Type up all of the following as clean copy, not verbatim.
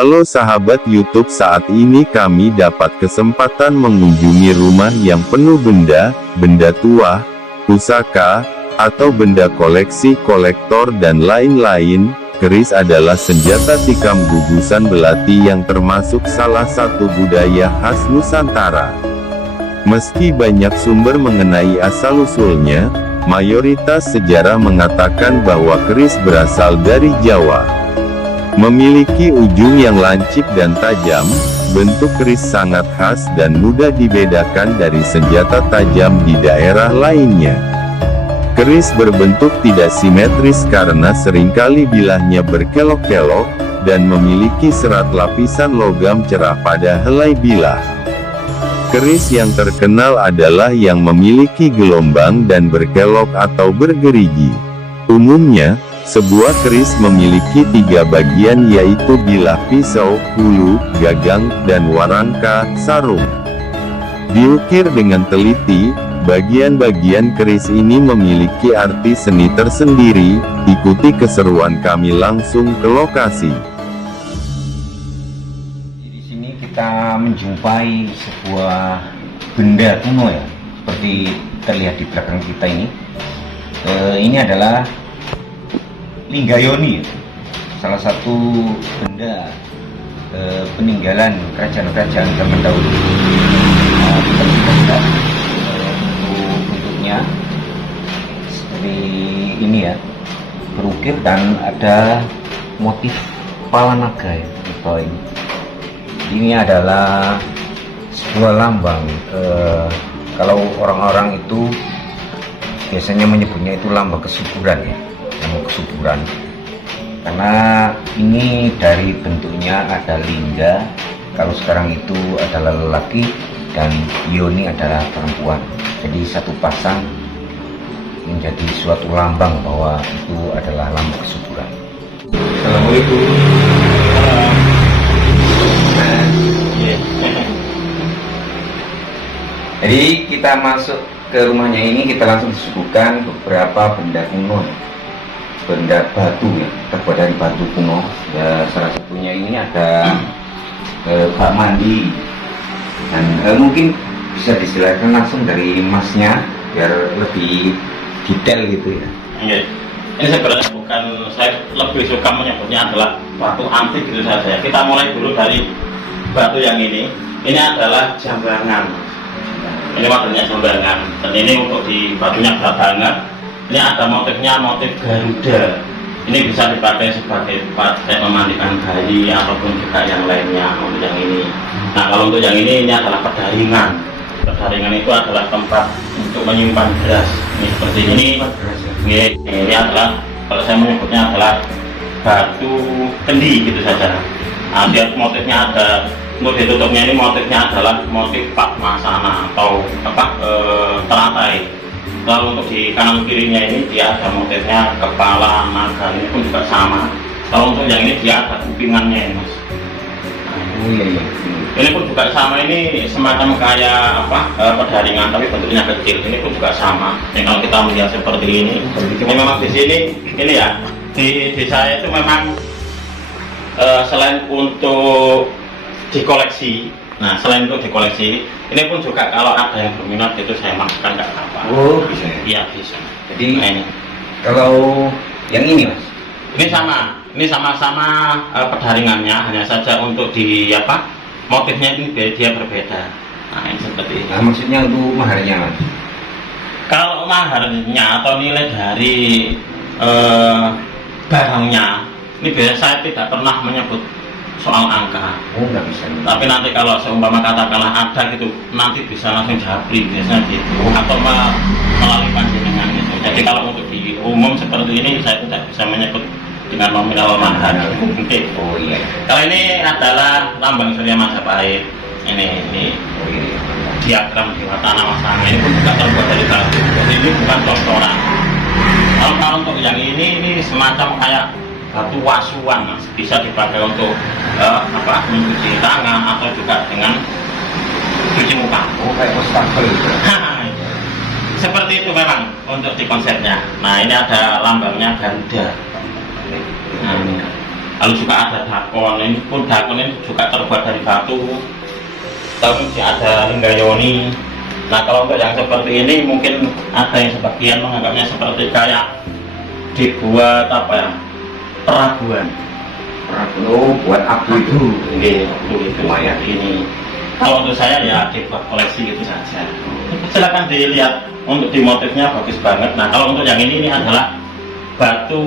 Halo sahabat YouTube, saat ini kami dapat kesempatan mengunjungi rumah yang penuh benda tua, pusaka, atau benda koleksi kolektor dan lain-lain. Keris adalah senjata tikam gugusan belati yang termasuk salah satu budaya khas Nusantara. Meski banyak sumber mengenai asal-usulnya, mayoritas sejarah mengatakan bahwa keris berasal dari Jawa. Memiliki ujung yang lancip dan tajam, bentuk keris sangat khas dan mudah dibedakan dari senjata tajam di daerah lainnya. Keris berbentuk tidak simetris karena seringkali bilahnya berkelok-kelok, dan memiliki serat lapisan logam cerah pada helai bilah. Keris yang terkenal adalah yang memiliki gelombang dan berkelok atau bergerigi. Umumnya, sebuah keris memiliki 3 bagian, yaitu bilah pisau, hulu, gagang, dan warangka, sarung. Diukir dengan teliti, bagian-bagian keris ini memiliki arti seni tersendiri. Ikuti keseruan kami langsung ke lokasi. Di sini kita menjumpai sebuah benda kuno ya, seperti terlihat di belakang kita ini. Ini adalah Linggayoni, salah satu benda peninggalan kerajaan-kerajaan zaman dahulu. Kita bisa lihat bentuknya seperti ini ya, berukir dan ada motif kepala naga ya di bawah ini. Ini adalah sebuah lambang, kalau orang-orang itu biasanya menyebutnya itu lambang kesuburan ya, lambang kesuburan. Karena ini dari bentuknya ada lingga, kalau sekarang itu adalah lelaki, dan yoni adalah perempuan. Jadi satu pasang menjadi suatu lambang bahwa itu adalah lambang kesuburan. Assalamualaikum. Jadi kita masuk ke rumahnya ini, kita langsung disuguhkan beberapa benda kuno, benda batu ya, terbuat dari batu kuno ya. Salah satunya ini ada bak mandi, dan mungkin bisa disilakan langsung dari masnya biar lebih detail gitu ya. Ini sebenarnya bukan, saya lebih suka menyebutnya adalah batu antik gitu saja. Kita mulai dulu dari batu yang ini adalah jambangan. Ini modelnya jambangan, dan ini untuk di batunya batangan. Ini ada motifnya, motif Garuda. Ini bisa dipakai sebagai tempat kayak memandikan bayi ataupun juga yang lainnya. Untuk yang ini, nah kalau untuk yang ini adalah pedaringan. Pedaringan itu adalah tempat untuk menyimpan beras. Ini seperti ini. Ini adalah, kalau saya menyebutnya adalah batu kendi gitu saja. Nah, dia motifnya ada, untuk ditutupnya ini motifnya adalah motif Padmasana atau teratai. Lalu untuk di kanan kirinya ini dia ada motifnya kepala naga, ini pun juga sama. Kalau untuk yang ini dia ada kupingannya ini mas. Ini pun juga sama, ini semacam kayak pedaringan tapi bentuknya kecil. Ini pun juga sama. Ini kalau kita melihat seperti ini memang di sini ini ya, di saya itu memang selain untuk dikoleksi. Nah, selain untuk dikoleksi, ini pun juga kalau ada yang berminat itu saya masukkan, nggak apa-apa. Oh, bisa ya? Iya, bisa. Jadi, nah, ini kalau yang ini mas? Ini sama-sama pedaringannya, hanya saja untuk di motifnya ini dia berbeda. Nah, ini seperti ini. Nah, maksudnya untuk maharnya mas? Kalau maharnya atau nilai dari barangnya, ini biasanya saya tidak pernah menyebut soal angka. Oh, nggak bisa. Tapi nanti kalau seumpama katakanlah ada gitu, nanti bisa langsung japri biasanya gitu, atau melalui panjenengan gitu. Jadi kalau untuk di umum seperti ini saya tidak bisa menyebut dengan nominal mahar. Oke. Oh iya. Kalau ini adalah lambang Surya Majapahit. Ini diagram di Watana Wasana. Ini pun juga terbuat dari batu. Jadi ini bukan cocoran. Kalau untuk yang ini semacam kayak batu wasuan mas, bisa dipakai untuk mencuci tangan atau juga dengan cuci muka. Oh, kayak wastafel gitu. Seperti itu memang untuk di konsepnya. Nah, ini ada lambangnya Garuda. Nah, ini. Lalu juga ada dakon, ini pun dakon ini juga terbuat dari batu. Lalu juga ada linggayoni. Nah kalau untuk yang seperti ini mungkin ada yang sebagian menganggapnya seperti kayak dibuat apa ya, peraguan. Oh, buat abu itu. Itu kayak ini. Kalau untuk saya ya dibuat koleksi gitu saja. Silakan dilihat, untuk di motifnya bagus banget. Nah kalau untuk yang ini adalah batu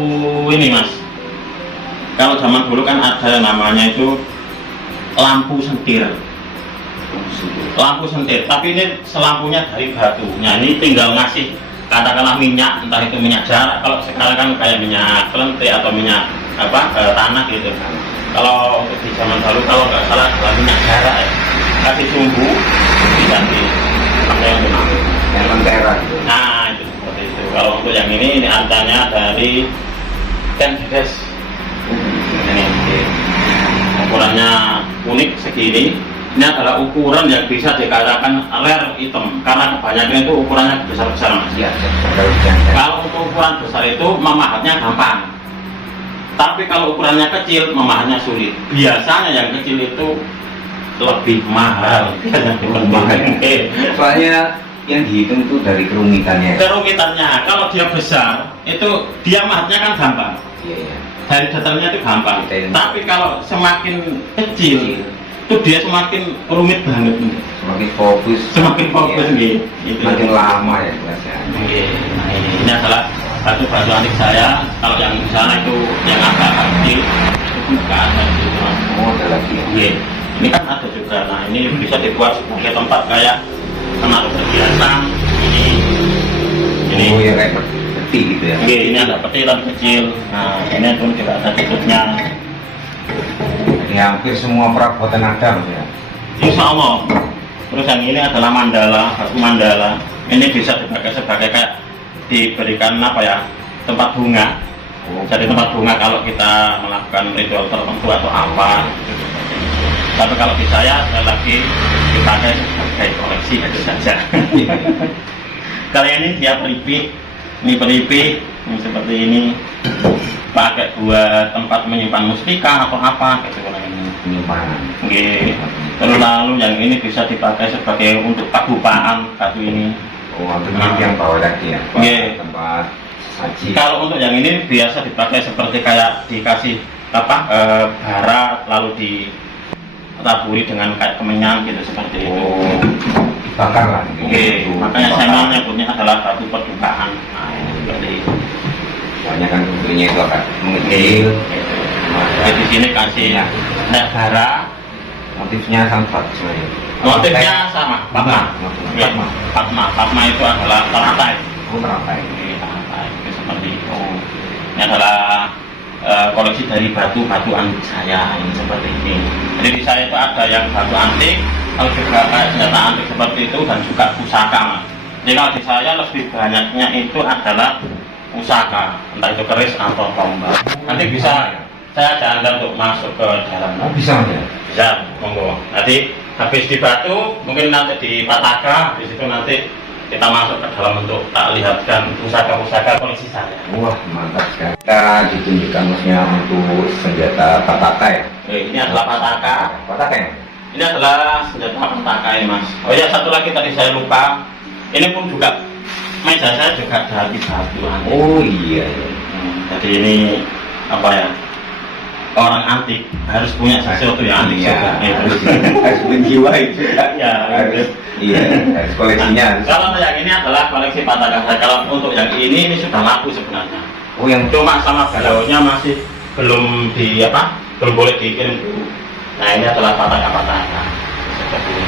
ini mas. Kalau zaman dulu kan ada namanya itu lampu sentir. Lampu sentir, tapi ini selampunya dari batu. Nah ini tinggal ngasih katakanlah minyak, entah itu minyak jarak. Kalau sekarang kan kayak minyak kelente atau minyak tanah gitu. Kalau untuk di zaman dahulu kalau nggak salah adalah minyak jarak ya. Kasih sumbu bisa dipakai untuk Yang lentera gitu. nah itu seperti itu. Kalau untuk yang ini antanya dari Kendes. Ini ukurannya unik segini. Ini adalah ukuran yang bisa dikatakan rare item karena kebanyakan itu ukurannya besar-besar mas. Iya. Kalau untuk ukuran besar itu memahatnya gampang, tapi kalau ukurannya kecil memahatnya sulit. Biasanya yang kecil itu lebih mahal. Soalnya yang dihitung itu dari kerumitannya. Kerumitannya, kalau dia besar itu dia mahatnya kan gampang. Iya. Dari detailnya itu gampang. Detailnya. Tapi kalau semakin kecil itu dia semakin rumit banget. Semakin fokus. Semakin fokus nih. Makin lama ya biasanya. Nah ini adalah batu-batu antik saya. Kalau yang di sana itu yang agak kecil itu nggak ada juga. Oh ada lagi. Iya. Ini kan ada juga. Nah ini bisa dibuat sebagai tempat kayak menaruh perhiasan. Ini. Oh ya kayak peti gitu ya. Oke, ini ada peti tapi kecil. Nah ini pun juga ada tutupnya. Jadi hampir semua perabotan ada mas ya. Insya Allah. Terus yang ini adalah mandala, batu mandala. Ini bisa dipakai sebagai kayak diberikan apa ya, tempat bunga. Jadi tempat bunga kalau kita melakukan ritual tertentu atau apa. Tapi kalau di saya lagi dipakai sebagai koleksi itu saja. Kalau ini dia peripik, ini peripik, ini seperti ini. Pakai buat tempat menyimpan mustika atau apa gitu ini. Penyimpanan. Oke. Terus lalu yang ini bisa dipakai sebagai untuk pagupaan batu ini. Oh untuk yang bawah tadi ya. Oke. Tempat saji. Kalau untuk yang ini biasa dipakai seperti kayak dikasih bara lalu ditaburi dengan kayak kemenyan gitu seperti itu. Oh dibakar lah. Oke. Makanya saya menyebutnya adalah batu pagupaan. Nah ini seperti itu. Soalnya kan bentuknya itu akan mengecil. Jadi di sini kasih bara. Motifnya sama sebenarnya. Motifnya sama, Padma. Padma itu adalah teratai. Oh teratai. Teratai itu seperti itu. Ini adalah koleksi dari batu-batu antik saya ini seperti ini. Jadi di saya itu ada yang batu antik, kalau juga kayak senjata antik seperti itu dan juga pusaka. Mas. Jadi kalau di saya lebih banyaknya itu adalah pusaka, entah itu keris atau tombak. Nanti bisa saya jangan untuk masuk ke dalam. Oh bisa ya? Bisa, monggo. Nanti habis di batu, mungkin nanti di Pataka, di situ nanti kita masuk ke dalam untuk tak lihatkan pusaka-pusaka koleksi saya. Wah mantap sekali. Kita ditunjukkan maksudnya untuk senjata Pataka ya. Ini adalah Pataka. Pataka ya? Ini adalah senjata Pataka ini mas. Oh ya satu lagi tadi saya lupa. Ini pun juga meja saya juga dari batu antik. Oh iya. Jadi ini apa ya? Orang antik harus punya sesuatu yang antik juga. Harus berjiwa itu. Ya, harus. Iya, harus koleksinya. Kalau yang ini adalah koleksi Pataka. Kalau untuk yang ini sudah laku sebenarnya. Oh yang Cuma sama beliaunya masih belum belum boleh dikirim dulu. Nah ini adalah Pataka. Seperti ini.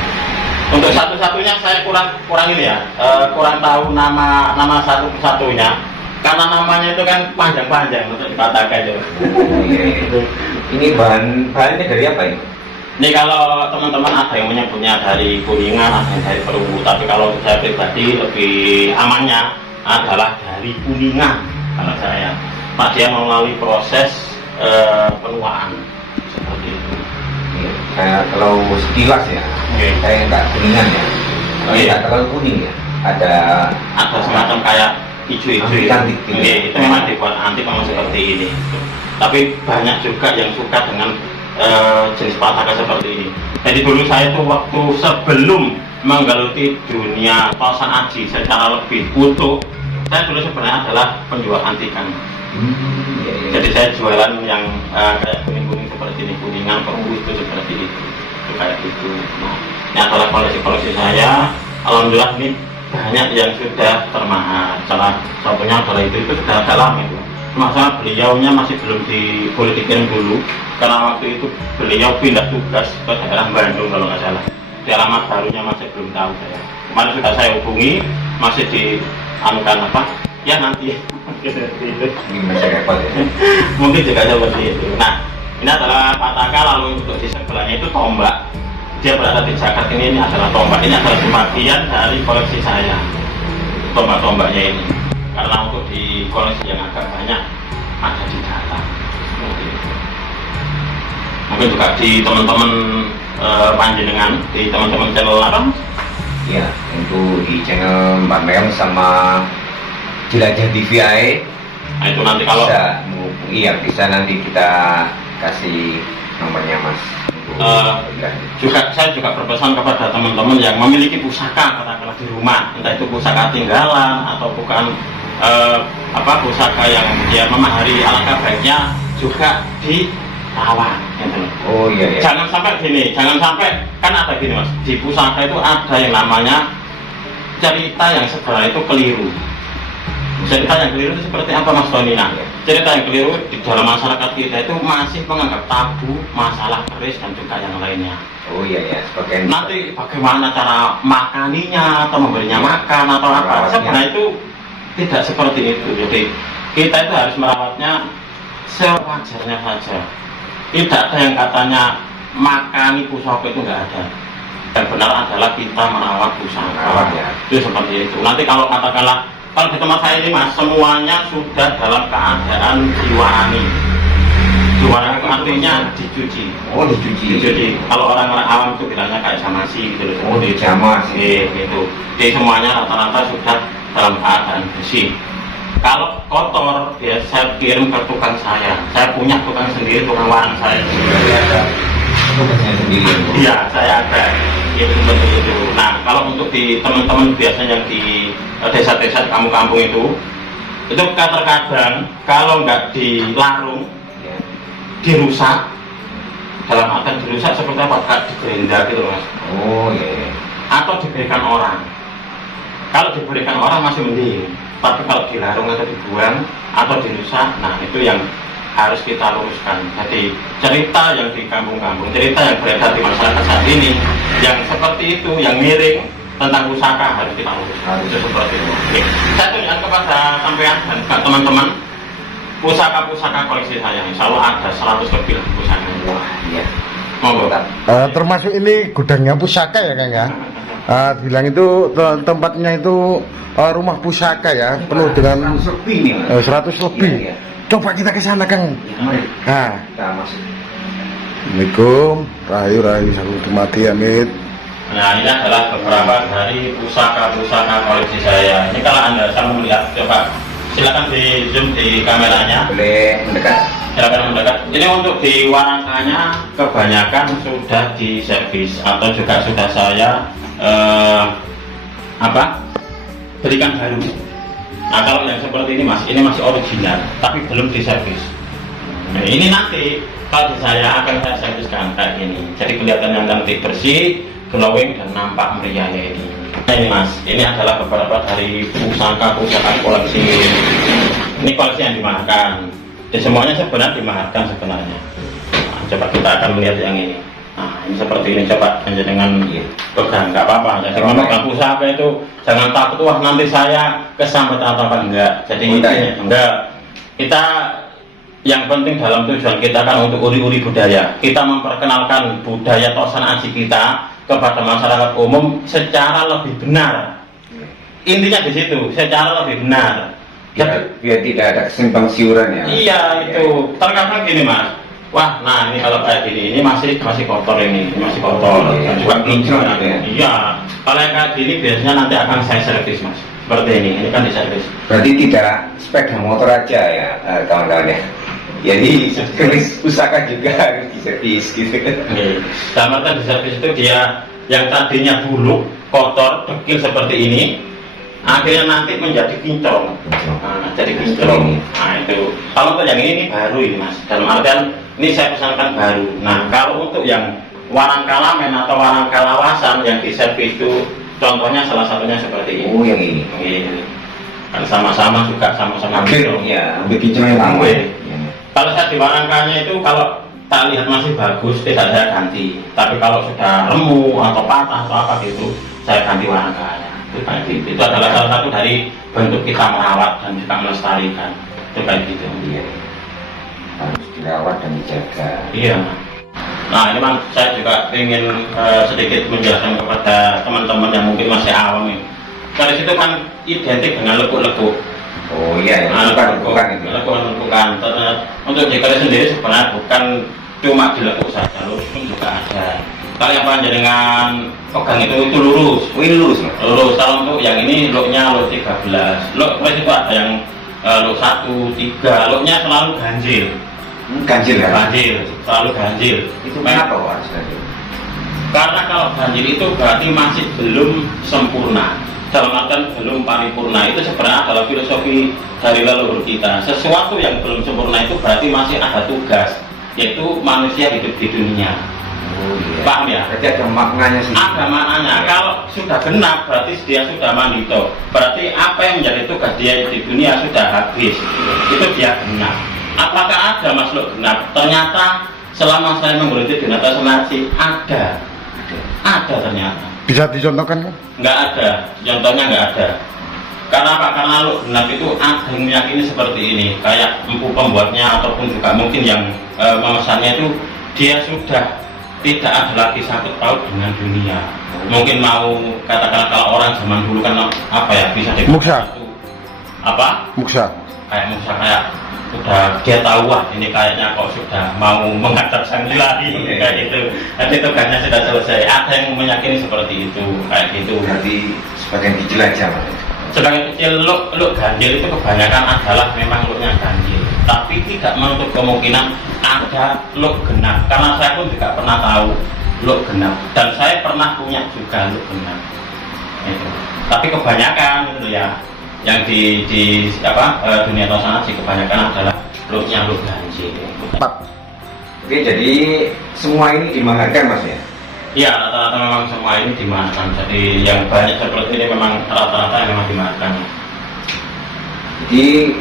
Untuk satu-satunya saya kurang ini ya, kurang tahu nama satu-satunya. Karena namanya itu kan panjang-panjang untuk dikatakan itu. Ini bahannya dari apa ini? Ini kalau teman-teman ada yang menyebutnya dari Kuningan, ada yang dari Perunggu. Tapi kalau saya pribadi lebih amannya adalah dari Kuningan. Kalau saya, Pak dia melalui proses penuaan seperti itu. Saya kalau sekilas ya, saya nggak Kuningan ya. Nggak terlalu kuning ya. Ada semacam kayak hijau-hijau. Antik. Itu memang dibuat antik memang seperti ini. tapi banyak juga yang suka dengan jenis pataka seperti ini. Jadi dulu saya tuh waktu sebelum menggeluti dunia tosan aji secara lebih utuh, saya dulu sebenarnya adalah penjual antikan. Jadi saya jualan yang kayak kuning-kuning seperti ini, kuningan, perunggu itu seperti itu kayak gitu. Nah, ini adalah koleksi-koleksi saya. Alhamdulillah ini banyak yang sudah termahal. Salah satunya adalah itu sudah agak lama itu. Masa beliaunya masih belum boleh dikirim dulu, karena waktu itu beliau pindah tugas ke daerah Bandung kalau nggak salah. Di alamat barunya masih belum tahu saya. Kemarin sudah saya hubungi, masih dianukan apa? Ya nanti. Ini masih repot ya. Mungkin juga seperti itu. Nah, ini adalah pataka, lalu untuk di sebelahnya itu tombak. Dia berada di Jakarta, ini adalah tombak. Ini adalah bagian dari koleksi saya. Tombak-tombaknya ini. Karena untuk di koleksi yang agak banyak ada di data. Mungkin juga di teman-teman panjenengan, di teman-teman channel apa? Ya, untuk di channel Mbak Meong sama Jelajah TVI. Nah itu nanti kalau bisa menghubungi, ya bisa nanti kita kasih nomornya Mas. Juga saya juga berpesan kepada teman-teman yang memiliki pusaka katakanlah di rumah, entah itu pusaka tinggalan atau bukan pusaka yang dia memahari, alangkah baiknya juga dirawat. Gitu. Oh iya, iya. Jangan sampai gini, jangan sampai kan ada gini Mas, di pusaka itu ada yang namanya cerita yang sebenarnya itu keliru. Cerita yang keliru itu seperti apa Mas Tony? Nah, cerita yang keliru di dalam masyarakat kita itu masih menganggap tabu masalah keris dan juga yang lainnya. Oh iya, ya. Sebagian Nanti bagaimana cara makaninya atau memberinya makan atau apa? Sebenarnya itu tidak seperti itu. Jadi kita itu harus merawatnya sewajarnya saja. Tidak ada yang katanya makani pusaka itu nggak ada. Yang benar adalah kita merawat pusaka. Ya. Itu seperti itu. Nanti kalau katakanlah kalau di tempat saya ini Mas, semuanya sudah dalam keadaan diwarani. Diwarani itu artinya dicuci. Oh, dicuci. Dicuci. Kalau orang-orang awam itu bilangnya kayak samasi gitu loh. Oh, dijamasi. Gitu. Jadi semuanya rata-rata sudah dalam keadaan bersih. Kalau kotor, ya saya kirim ke tukang saya. Saya punya tukang sendiri, tukang warang saya. Tukangnya sendiri. Iya, saya ada. Itu seperti itu. Nah, kalau untuk di teman-teman biasanya yang di desa-desa kampung-kampung itu kadang-kadang kalau nggak dilarung, dirusak. Dalam artian dirusak seperti apa? Kayak digerenda gitu Mas. Oh iya. Atau diberikan orang. Kalau diberikan orang masih mending. Tapi kalau dilarung atau dibuang atau dirusak, nah itu yang harus kita luruskan. Jadi cerita yang di kampung-kampung, cerita yang beredar di masyarakat saat ini, yang seperti itu, yang miring tentang pusaka harus kita luruskan. Itu seperti itu. Oke. Saya tunjukkan kepada sampean dan juga teman-teman pusaka-pusaka koleksi saya. Insya Allah ada 100 lebih pusaka. Wah iya. Monggo. Termasuk ini gudangnya pusaka ya Kang ya. Bilang itu tempatnya itu rumah pusaka ya, penuh dengan 100 lebih nih Mas. 100 lebih. Iya, iya. Coba kita ke sana Kang. Ya, mari. Nah, Kita masuk. Assalamualaikum, rayu sambil mati amit. Nah ini adalah beberapa dari pusaka-pusaka koleksi saya. Ini kalau Anda sama melihat, coba silakan di zoom di kameranya. Boleh mendekat. Silakan mendekat. Ini untuk di warangkanya kebanyakan sudah di servis atau juga sudah saya berikan baru. Nah kalau yang seperti ini Mas, ini masih original tapi belum diservis. Nah ini nanti kalau saya akan saya serviskan kayak ini. Jadi kelihatannya nanti bersih, glowing dan nampak meriah ini. Nah ini Mas, ini adalah beberapa dari pusaka-pusaka koleksi. Ini koleksi yang dimaharkan. Dan semuanya sebenarnya dimaharkan sebenarnya. Nah, coba kita akan melihat yang ini. Nah ini seperti ini, coba dengan pegang, nggak apa-apa. Jadi memegang pusaka itu jangan takut, wah nanti saya kesambet atau apa, enggak. Jadi enggak. Kita yang penting dalam tujuan kita kan untuk uri-uri budaya. Kita memperkenalkan budaya tosan aji kita kepada masyarakat umum secara lebih benar. Intinya di situ, secara lebih benar. Biar tidak ada simpang siuran ya. Iya itu. Terkadang gini Mas. Wah, nah ini kalau kayak gini, ini masih kotor ini masih kotor. Juga kinclong gitu ya. Iya. Kalau yang kayak gini biasanya nanti akan saya servis Mas. Seperti ini kan diservis. Berarti tidak sepeda motor aja ya kawan-kawan ya. Jadi keris pusaka juga harus diservis gitu. Dalam artian diservis itu dia yang tadinya buluk, kotor, dekil seperti ini, akhirnya nanti menjadi kinclong. Nah, jadi kinclong. Nah itu. Kalau untuk yang ini baru ini mas. Dalam artian ini saya pesankan baru. Nah kalau untuk yang warang kalamen atau warang kalawasan yang diservis itu, contohnya salah satunya seperti ini. Oh yang ini. Ini. Kan sama-sama juga sama-sama kinclong. Ya, ambil kinclong yang lama. Kalau saya di warangkanya itu kalau tak lihat masih bagus, tidak saya ganti. Tapi kalau sudah lemu atau patah atau apa gitu, saya ganti warangkanya. Itu kayak gitu. Itu adalah salah satu dari bentuk kita merawat dan juga melestarikan. Itu kayak gitu. Iya. Harus dirawat dan dijaga. Iya. Nah ini memang saya juga ingin sedikit menjelaskan kepada teman-teman yang mungkin masih awam ini. Dari situ kan identik dengan lekuk-lekuk. Oh iya, ya. Bukan itu. Bukan. Untuk jikari sendiri sebenarnya bukan cuma dilekuk saja, lurus pun juga ada. Kalau yang panjang pegang itu lurus. Oh ini lurus mas? Lurus. Kalau untuk yang ini looknya look 13. Look itu ada yang look 1, 3. Looknya selalu ganjil. Ganjil kan? Ganjil, selalu ganjil. Itu kenapa kok harus ganjil? Karena kalau ganjil itu berarti masih belum sempurna. Dalam artian belum paripurna. Itu sebenarnya adalah filosofi dari leluhur kita. Sesuatu yang belum sempurna itu berarti masih ada tugas, yaitu manusia hidup di dunia. Oh, iya. Paham ya? Berarti ada maknanya sih. Ada maknanya. Kalau sudah genap berarti dia sudah mandito. Berarti apa yang menjadi tugas dia di dunia sudah habis. Itu dia genap. Apakah ada makhluk genap? Ternyata selama saya menggeluti dunia tasawuf ada. Ada ternyata. Bisa dicontohkan kan? Nggak ada, contohnya nggak ada. Karena apa? Karena lu genap itu ada yang meyakini seperti ini. Kayak empu pembuatnya ataupun juga mungkin yang memesannya itu dia sudah tidak ada lagi sangkut paut dengan dunia. Mungkin mau katakan kalau orang zaman dulu kan apa ya bisa Muksa. Apa? Muksa. Kayak Muksa kayak udah dia tahu wah ini kayaknya kok sudah mau menghadap sang ilahi kayak gitu. Nanti tugasnya sudah selesai. Ada yang meyakini seperti itu kayak gitu. Berarti sebagian kecil aja mas. Sebagai kecil look ganjil itu kebanyakan adalah memang looknya ganjil. Tapi tidak menutup kemungkinan ada look genap. Karena saya pun juga pernah tahu look genap dan saya pernah punya juga look genap. Itu. Tapi kebanyakan itu ya. Yang di dunia tasawuf sih kebanyakan adalah looknya look ganjil. Oke, jadi semua ini dimaharkan mas ya? Iya, rata-rata memang semua ini dimaharkan. Jadi yang banyak seperti ini memang rata-rata memang dimaharkan. Jadi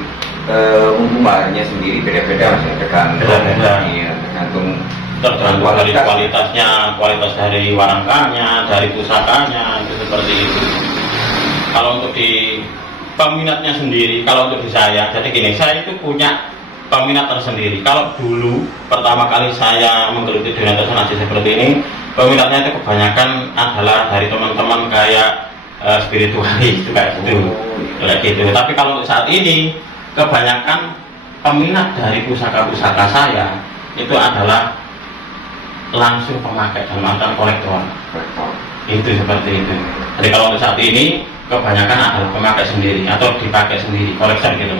untuk bahannya sendiri beda-beda mas ya? Tergantung dari kualitasnya, kualitas dari warangkanya, dari pusakanya, itu seperti itu. Kalau untuk di peminatnya sendiri, kalau untuk di saya, jadi gini, saya itu punya peminat tersendiri. Kalau dulu pertama kali saya menggeluti dunia tasawuf seperti ini, peminatnya itu kebanyakan adalah dari teman-teman kayak spiritualis itu kayak gitu, kayak gitu. Tapi kalau untuk saat ini, kebanyakan peminat dari pusaka-pusaka saya itu adalah langsung pemakai dalam artian kolektor. Itu seperti itu. Jadi kalau untuk saat ini kebanyakan adalah pemakai sendiri atau dipakai sendiri, kolektor gitu.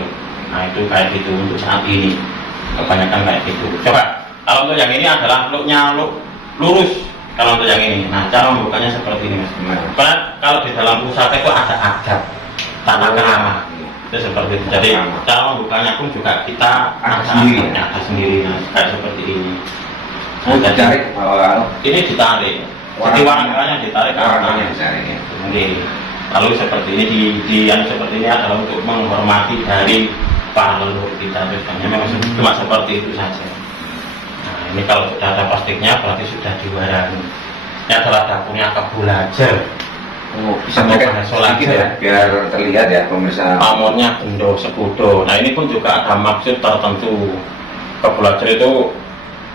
Nah itu kayak gitu untuk saat ini kebanyakan kayak gitu. Coba kalau untuk yang ini adalah looknya look lurus. Kalau untuk yang ini, nah cara membukanya seperti ini mas. Karena kalau di dalam pusaka itu ada adab, tata kerama. Itu seperti itu. Jadi cara membukanya pun juga kita ada sendiri, nah, kayak seperti ini. Oh, ditarik ke bawah. Ini ditarik. Jadi warnanya ditarik ke warnanya ditarik ya. Sendiri. Lalu seperti ini yang seperti ini adalah untuk menghormati dari para leluhur kita. Memang cuma seperti itu saja. Nah, ini kalau sudah ada plastiknya berarti sudah diwarani. Ini adalah dapurnya Kebulajer. Oh, bisa pakai sedikit ya, biar terlihat ya pemirsa. Pamornya Gendo Sekudo. Nah ini pun juga ada maksud tertentu. Kebulajer itu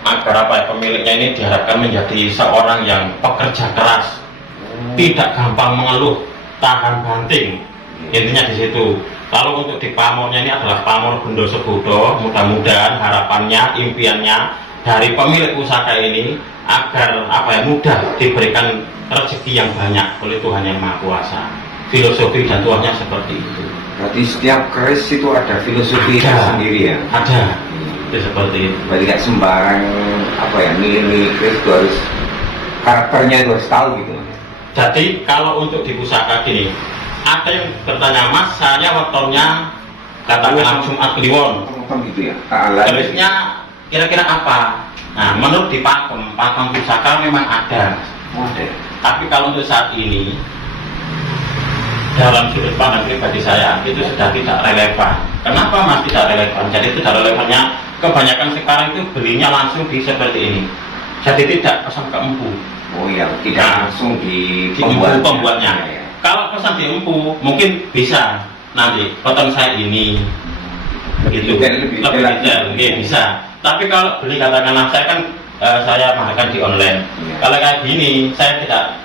agar apa ya, pemiliknya ini diharapkan menjadi seorang yang pekerja keras, tidak gampang mengeluh, tahan banting. Intinya di situ. Lalu untuk di pamornya ini adalah pamor Gendo Sekudo. Mudah-mudahan harapannya, impiannya dari pemilik pusaka ini agar apa ya, mudah diberikan rezeki yang banyak oleh Tuhan Yang Maha Kuasa. Filosofi dan tuannya seperti itu. Berarti setiap keris itu ada filosofi sendiri ya? Ada. itu seperti itu. Berarti nggak sembarang apa ya, milih-milih keris itu harus karakternya itu harus tahu gitu Mas. Jadi kalau untuk di pusaka gini, ada yang bertanya, Mas, saya wetonnya katakanlah Jumat Kliwon, Gitu ya. kerisnya kira-kira apa? Nah, menurut di pakem pusaka memang ada. Oh, ada. Tapi kalau untuk saat ini, dalam sudut pandang pribadi saya itu sudah tidak relevan. Kenapa Mas tidak relevan? Jadi tidak relevannya kebanyakan sekarang itu belinya langsung di seperti ini. Jadi tidak pesan ke empu. Oh iya, tidak Nah, langsung di pembuatnya. Ya, ya. Kalau pesan di empu mungkin bisa nanti potong saya ini gitu, lebih detail, okay, bisa. Tapi kalau beli katakanlah saya kan saya makan di online. Iya. Kalau kayak gini saya tidak,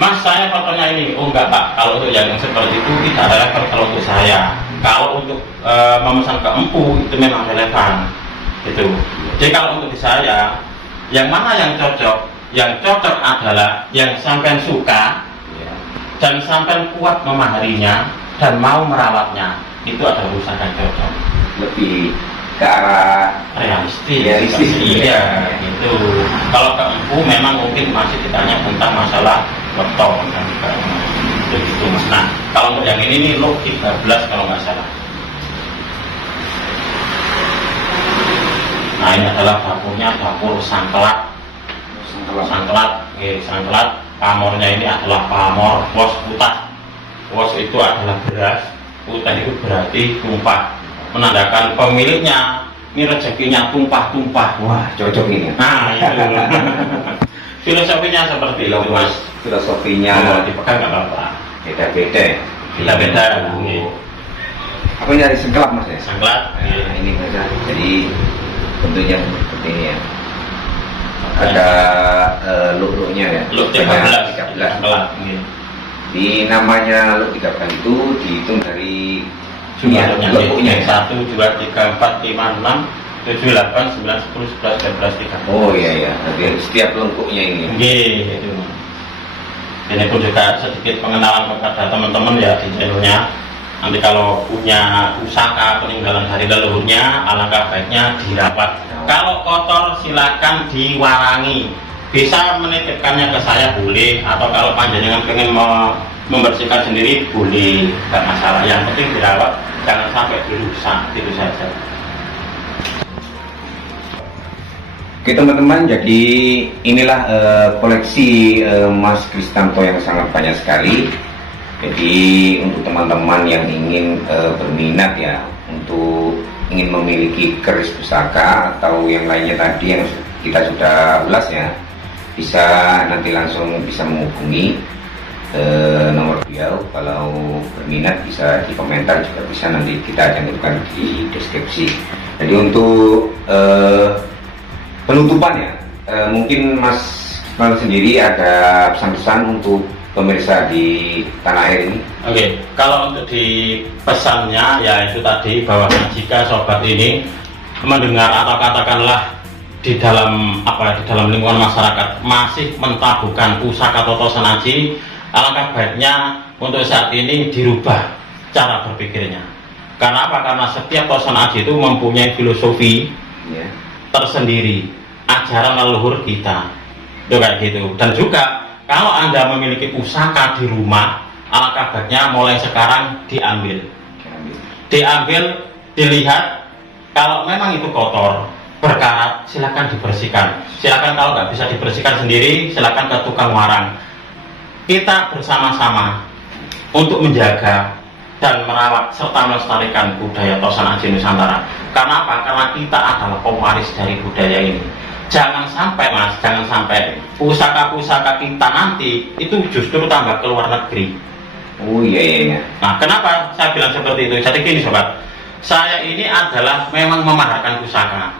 Mas saya fotonya ini, oh enggak Pak. Kalau untuk yang seperti itu tidak relevan kalau untuk saya. Kalau untuk memesan ke empu itu memang relevan, gitu. Jadi kalau untuk di saya, yang mana yang cocok? Yang cocok adalah yang sampean suka Ya. dan sampean kuat memaharinya dan mau merawatnya. Itu adalah usaha yang cocok. Lebih ke arah Realistis. Iya, gitu. Kalau ke empu memang mungkin masih ditanya tentang masalah weton dan begitu Mas. Nah, kalau untuk yang ini nih lo 13 kalau nggak salah. Nah, ini adalah dapurnya, dapur sangkelat. Sangkelat. Pamornya ini adalah pamor wos putah. Wos itu adalah beras, putah itu berarti tumpah, menandakan pemiliknya ini rezekinya tumpah-tumpah. Wah, cocok ini. Nah, itu filosofinya seperti itu Mas. Filosofinya Kalau dipegang nggak apa-apa. beda-beda. Beda-beda. Apa ini dari sengkelap Mas ya? Sangkelat. Nah, ini Mas ya. Jadi bentuknya seperti ini ya. Ada luk-luknya ya. Luk 13. Sangkelat. Di namanya luk 13 itu dihitung dari Jumlah luknya. 1, 2, 3, 4, 5, 6, 7, 8, 9, 10, 11, 12, 13. Oh iya ya. Jadi setiap lengkuknya ini. Gitu. Ini pun juga sedikit pengenalan kepada teman-teman ya di channelnya. Nanti kalau punya pusaka peninggalan dari leluhurnya, alangkah baiknya dirawat. Kalau kotor silakan diwarangi. Bisa menitipkannya ke saya boleh, atau kalau panjenengan pengen membersihkan sendiri boleh, nggak masalah. Yang penting dirawat, jangan sampai dirusak, itu saja. Oke teman-teman, jadi inilah koleksi Mas Kristanto yang sangat banyak sekali. Jadi untuk teman-teman yang ingin berminat ya, untuk ingin memiliki keris pusaka atau yang lainnya tadi yang kita sudah ulas ya, bisa nanti langsung bisa menghubungi nomor beliau. Kalau berminat bisa di komentar, juga bisa nanti kita cantumkan di deskripsi. Jadi untuk penutupan ya, mungkin Mas Mal sendiri ada pesan-pesan untuk pemirsa di tanah air ini? Oke, kalau untuk di pesannya ya itu tadi, bahwa jika sobat ini mendengar atau katakanlah di dalam lingkungan masyarakat masih mentabuhkan pusaka atau tosan aji, alangkah baiknya untuk saat ini dirubah cara berpikirnya. Karena apa? Karena setiap tosan aji itu mempunyai filosofi Ya. tersendiri, ajaran leluhur kita, itu kayak gitu. Dan juga kalau Anda memiliki pusaka di rumah, alangkah baiknya mulai sekarang diambil, dilihat. Kalau memang itu kotor, berkarat, silakan dibersihkan. Silakan, kalau nggak bisa dibersihkan sendiri, silakan ke tukang warang. Kita bersama-sama untuk menjaga dan merawat serta melestarikan budaya tosan aji Nusantara. Karena apa? Karena kita adalah pewaris dari budaya ini. Jangan sampai Mas, jangan sampai pusaka-pusaka kita nanti itu justru tambah ke luar negeri. Oh iya. Nah, kenapa saya bilang seperti itu? Jadi gini sobat, saya ini adalah memang memaharkan pusaka,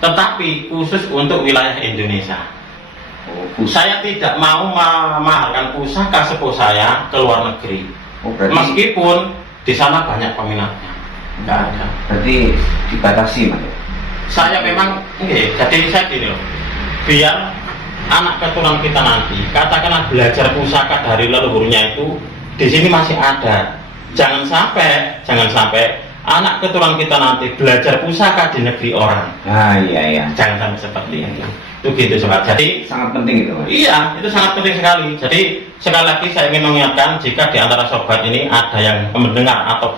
tetapi khusus untuk wilayah Indonesia. Saya tidak mau memaharkan pusaka sepuh saya ke luar negeri. Meskipun di sana banyak peminatnya, nggak ada. Berarti dibatasi Mas. Saya memang jadi saya gini loh, biar anak keturunan kita nanti katakanlah belajar pusaka dari leluhurnya itu di sini masih ada. Jangan sampai anak keturunan kita nanti belajar pusaka di negeri orang. Iya. Jangan sampai seperti itu. Itu gitu sobat. Jadi Sangat penting itu, Mas. iya, itu sangat penting sekali. Jadi sekali lagi saya ingin mengingatkan, jika di antara sobat ini ada yang mendengar atau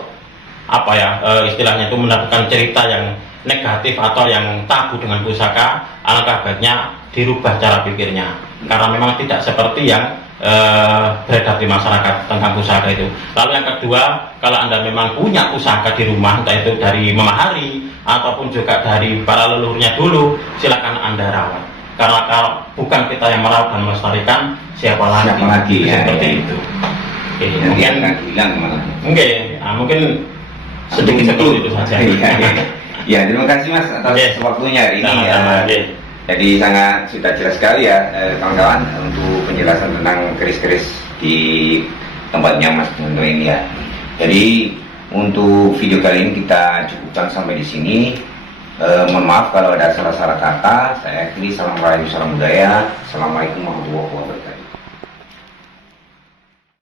apa ya istilahnya itu mendapatkan cerita yang negatif atau yang tabu dengan pusaka, alangkah baiknya dirubah cara pikirnya, karena memang tidak seperti yang beredar di masyarakat tentang pusaka itu. Lalu yang kedua, kalau Anda memang punya pusaka di rumah, entah itu dari Mama Hari ataupun juga dari para leluhurnya dulu, silakan Anda rawat, karena kalau bukan kita yang merawat dan melestarikan, siapa lagi ya, seperti ya. itu. Oke, Nanti mungkin akan hilang malah. mungkin sedikit seperti itu saja. Ya, terima kasih Mas atas Oke. waktunya hari ini. Sama-sama, oke. Jadi sudah jelas sekali ya kawan-kawan untuk penjelasan tentang keris-keris di tempatnya Mas Guntur ini ya. Jadi untuk video kali ini kita cukupkan sampai di sini. Mohon maaf kalau ada salah-salah kata. Saya akhiri. Salam rayu, salam budaya. Assalamualaikum warahmatullahi wabarakatuh.